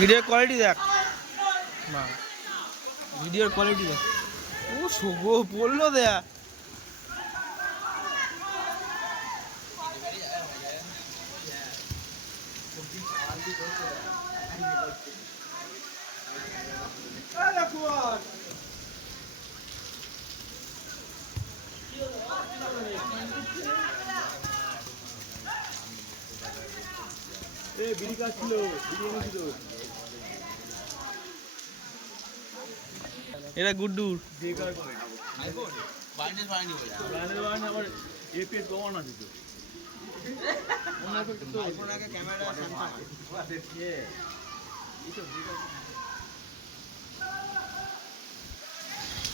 ভিডিওর কোয়ালিটি দেখ। মা ভিডিওর কোয়ালিটি দেখ। ও শুভ বলল দেয়া এটা গুড্ডুর এই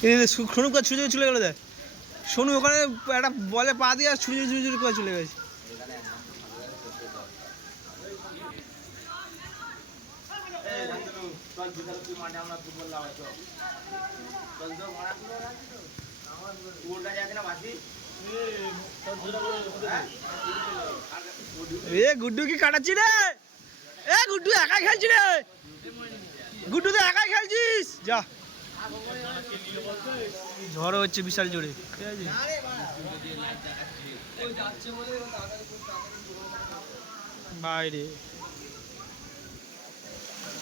যে সু- সোনু ছুঁচে চলে গেল দেখ। সোনু ওখানে একটা বলে পা দিয়ে আর ছুঁচে ছুঁচে করে চলে গেছে। এ, গুড্ডু কি কাটাচ্ছি রে? এ, গুড্ডু একাই খেলছি রে। গুড্ডু তো একাই খেলছিস? যা। ঝড় হচ্ছে বিশাল জোরে। ঠিক আছে বাইরে।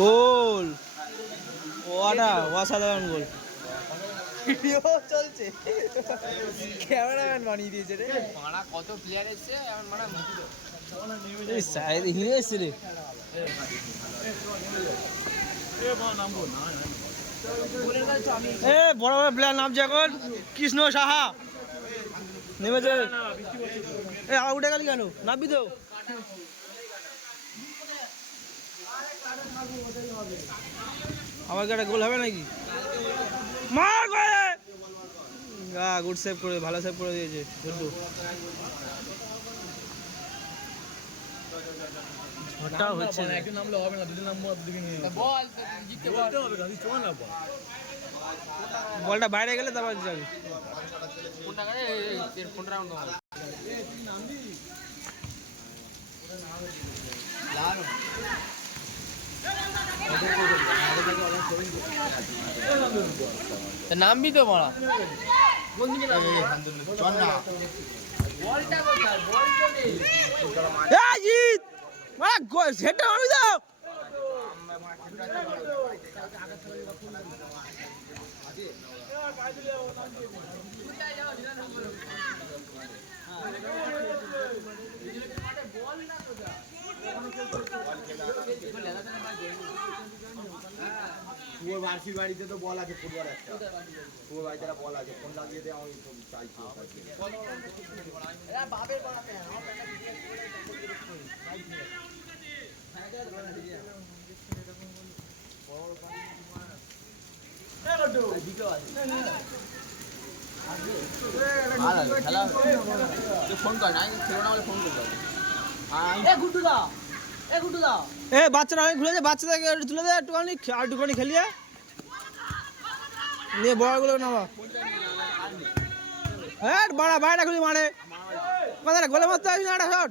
গোল। ওয়াটা অসাধারণ গোল। ভিডিও চলছে। ক্যামেরাম্যান বানিয়ে দিয়েছে রে। মারা কত প্লেয়ার এসছে এখন মারা এই সাইড হিরে এসছে রে। এ বড় বড় প্লেয়ার নামছে এখন কৃষ্ণ সাহা। নেমেছে। এ উঠে গেলি কেন? নামবি তো। আবার কি একটা গোল হবে নাকি? মার করে গা গুড সেভ করে ভালো সেভ করে দিয়েছে হচ্ছে না। নামলে হবে না দুদিন নামবো দুদিন নিয়ে। বল জিততে বল হবে গাড়ি চল না বল। বলটা বাইরে গেলে তারপর যাবে রাউন্ড দাও তা নামবি তো মারা চল না এই জিত মারা গোল সেটা মারবি তো পুরো বার্ষিক বাড়িতে তো বল আছে ফুটবল একটা। পুরো বাড়িতে একটা বল আছে ফোন লাগিয়ে দে আমি তো চাইছি ফোন কর না খেলো না বলে ফোন করতে হবে এ বাচ্চারা অনেক ঘুরেছে বাচ্চাদেরকে তুলে দে, একটুখানি আর একটুখানি খেলিয়ে। নিয়ে বড়গুলো নামা। হ্যাঁ বাড়া বাইরে খুলি মারে। গোলে মারতে আসবি না একটা শট।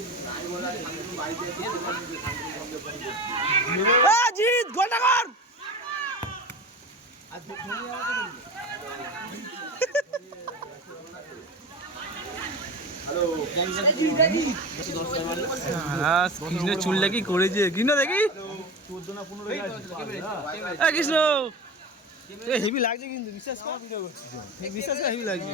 জিত গোলটা কর! কৃষ্ণ চুলটা কি করেছে? কৃষ্ণ দেখি। কৃষ্ণ! হেভি লাগছে কিন্তু বিশ্বাস কর বিশ্বাস হেভি লাগছে।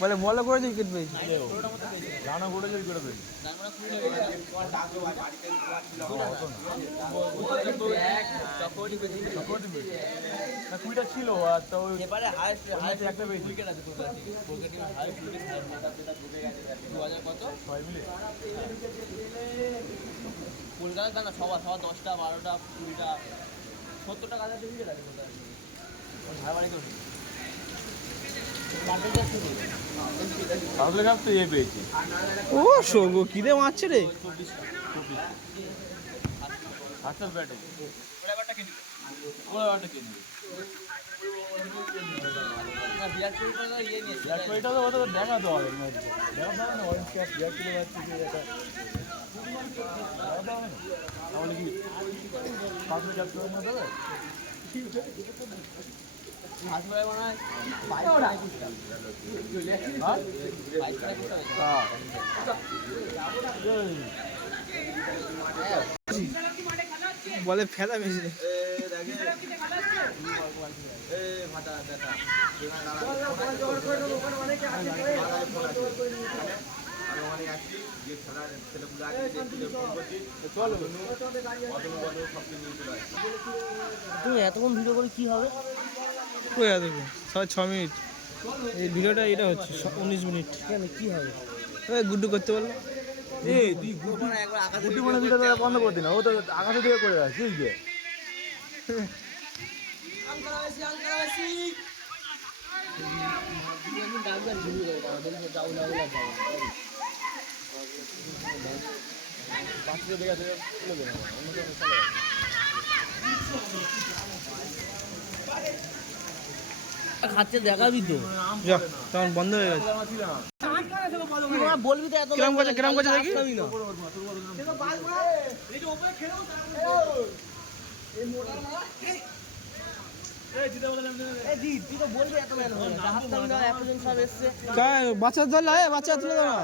বলে বলও করেছে উইকেট পেয়েছে রানা উইকেটে পেয়েছে এক না কুড়িটা ছিল আর তো এবারে হাইস্ট হাইস্ট একটা পেয়েছি উইকেট আছে কলকাতা কলকাতা হাইস্ট উইকেট দু হাজার কত? ছয় মিলে। কলকাতা কেন সবার সবার দশটা বারোটা কুড়িটা সত্তরটা উইকেট আছে কলকাতা ধারাবাড়ি কেউ নেই কাটে যাচ্ছে তাহলে কাপ তো ইয়ে পেয়েছি ও সৌগ কি রে মারছে রে। কোহলি তো হবে তাহলে কি ক্যাপ করে মনে দেবে বলে ফেলা বেশি। রে আমি ওখানে যাচ্ছি যে খেলার ছেলেগুলো আছে যে ফোন করছি চলো। অতনু বলো সব কিছু নিয়ে চলে আসছি। তুমি এতক্ষণ ভিডিও করে কি হবে? কই দেখো ছয় ছ মিনিট। এই ভিডিওটা এটা হচ্ছে উনিশ মিনিট। কেন কি হবে? গুড্ডু করতে বলল এই তুই গুটি একবার আকাশে মানে দুটো বন্ধ করে দিন ও তো আকাশে দিকে করে আছে ঠিক আছে পাঁচশো খাচ্ছে দেখাবি তো। তখন বন্ধ হয়ে গেছে। বলবি তো এত কিরম করছে কিরম করছে দেখি? তুই তো বাচ্চা ধরলে বাচ্চা তুলে না